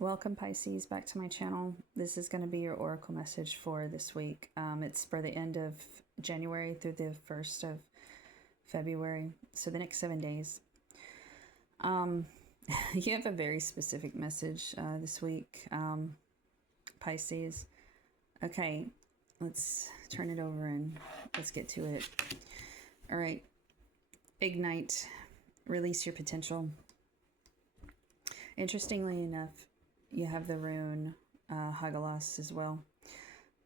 Welcome, Pisces, back to my channel. This is going to be your oracle message for this week. It's for the end of January through the 1st of February, so the next 7 days. You have a very specific message this week, Pisces. Okay, let's turn it over and let's get to it. All right, ignite, release your potential. Interestingly enough, you have the rune Hagalas as well.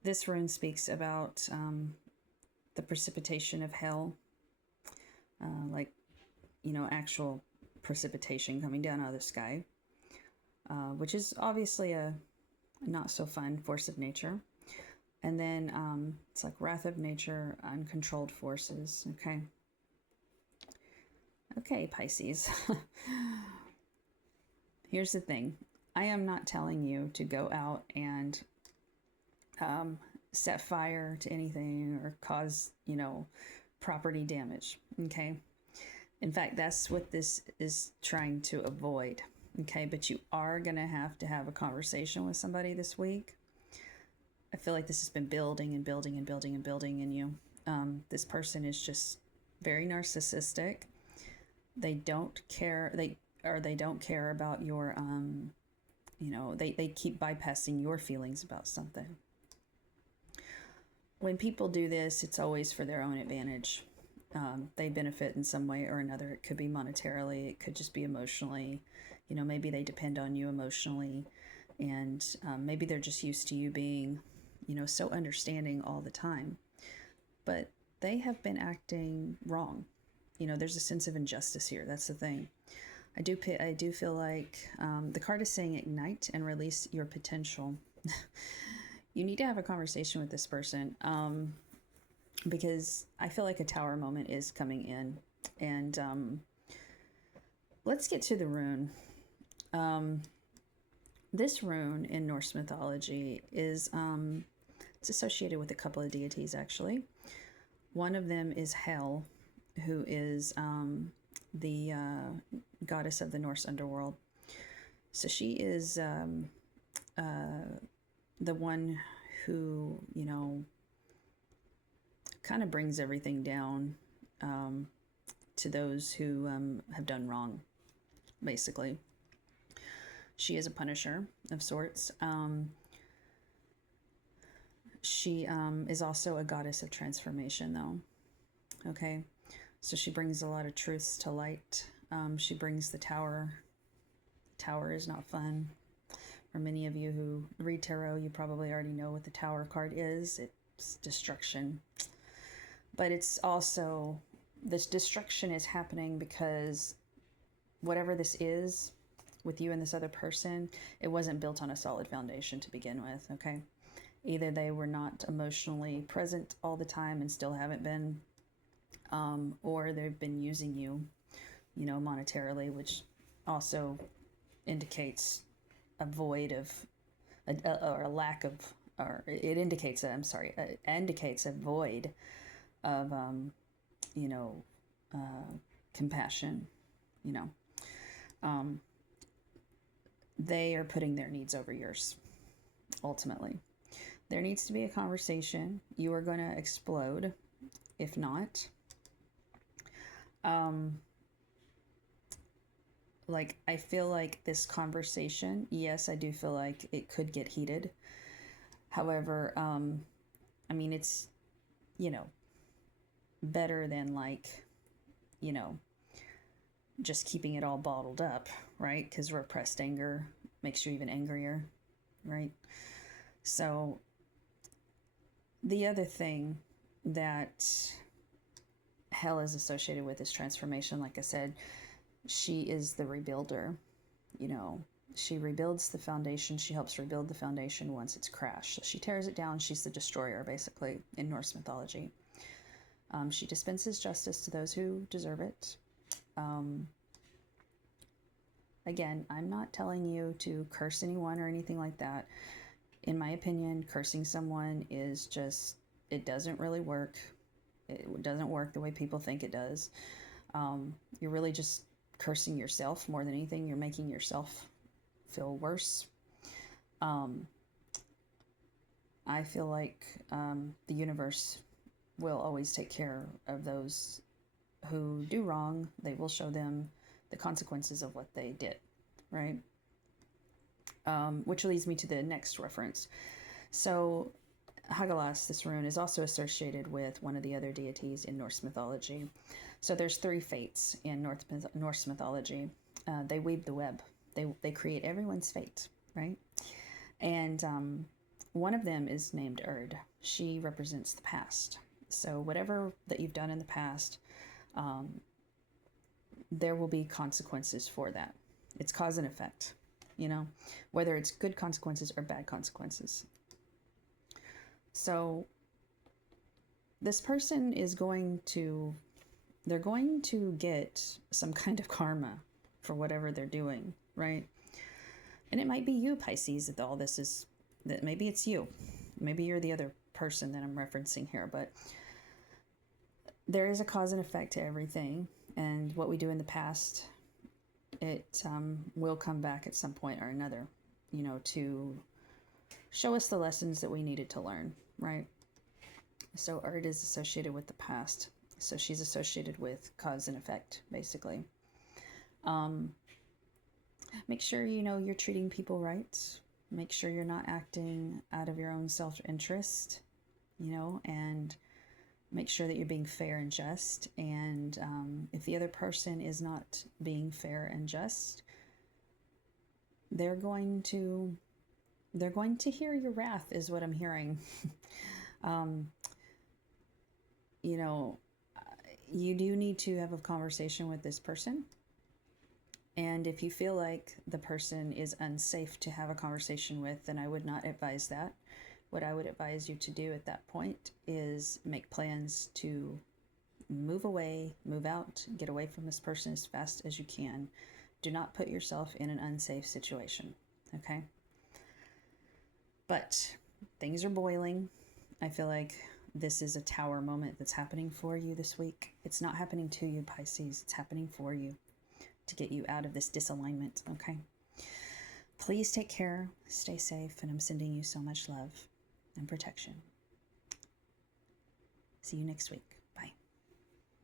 This rune speaks about the precipitation of hell, actual precipitation coming down out of the sky, which is obviously a not so fun force of nature. And then it's like wrath of nature, uncontrolled forces. Okay, Pisces. Here's the thing. I am not telling you to go out and set fire to anything or cause, property damage. Okay. In fact, that's what this is trying to avoid. Okay. But you are going to have a conversation with somebody this week. I feel like this has been building and building and building and building in you. This person is just very narcissistic. They don't care. They don't care about your, they keep bypassing your feelings about something. When people do this, it's always for their own advantage. They benefit in some way or another. It could be monetarily. It could just be emotionally. Maybe they depend on you emotionally. And maybe they're just used to you being, so understanding all the time. But they have been acting wrong. There's a sense of injustice here. That's the thing. I do feel like the card is saying ignite and release your potential. You need to have a conversation with this person because I feel like a tower moment is coming in. And let's get to the rune. This rune in Norse mythology is it's associated with a couple of deities, actually. One of them is Hel, who is the goddess of the Norse underworld. So she is the one who, kind of brings everything down to those who have done wrong, basically. She is a punisher of sorts. She is also a goddess of transformation, though. Okay. So she brings a lot of truths to light. She brings the tower. The tower is not fun. For many of you who read tarot, you probably already know what the tower card is. It's destruction. But it's also, this destruction is happening because whatever this is with you and this other person, it wasn't built on a solid foundation to begin with, okay? Either they were not emotionally present all the time and still haven't been, or they've been using you, monetarily, which also indicates a void of, or a lack of, or it indicates, indicates a void of, compassion, they are putting their needs over yours, ultimately. There needs to be a conversation. You are going to explode. If not, I feel like this conversation, yes, I do feel like it could get heated. However, it's, better than just keeping it all bottled up, right? Because repressed anger makes you even angrier, right? So the other thing that Hel is associated with is transformation. Like I said, she is the rebuilder. She rebuilds the foundation. She helps rebuild the foundation once it's crashed. So she tears it down. She's the destroyer, basically, in Norse mythology. She dispenses justice to those who deserve it. Again, I'm not telling you to curse anyone or anything like that. In my opinion, cursing someone is just, it doesn't really work. It doesn't work the way people think it does. You're really just cursing yourself more than anything. You're making yourself feel worse. I feel like the universe will always take care of those who do wrong. They will show them the consequences of what they did, right? Which leads me to the next reference. So Hagalas, this rune, is also associated with one of the other deities in Norse mythology. So there's 3 fates in Norse mythology. They weave the web. They create everyone's fate, right? And one of them is named Erd. She represents the past. So whatever that you've done in the past, there will be consequences for that. It's cause and effect, you know, whether it's good consequences or bad consequences. So this person is they're going to get some kind of karma for whatever they're doing, right? And it might be you, Pisces, that all this is, that maybe it's you. Maybe you're the other person that I'm referencing here, but there is a cause and effect to everything. And what we do in the past, it will come back at some point or another, you know, to show us the lessons that we needed to learn, right? So Erd is associated with the past. So she's associated with cause and effect, basically. Make sure, you know, you're treating people right. Make sure you're not acting out of your own self-interest, you know, and make sure that you're being fair and just. And if the other person is not being fair and just, they're going to hear your wrath, is what I'm hearing. You know, you do need to have a conversation with this person. And if you feel like the person is unsafe to have a conversation with, then I would not advise that. What I would advise you to do at that point is make plans to move away, move out, get away from this person as fast as you can. Do not put yourself in an unsafe situation, okay? But things are boiling. I feel like this is a tower moment that's happening for you this week. It's not happening to you, Pisces. It's happening for you to get you out of this disalignment, okay? Please take care, stay safe, and I'm sending you so much love and protection. See you next week.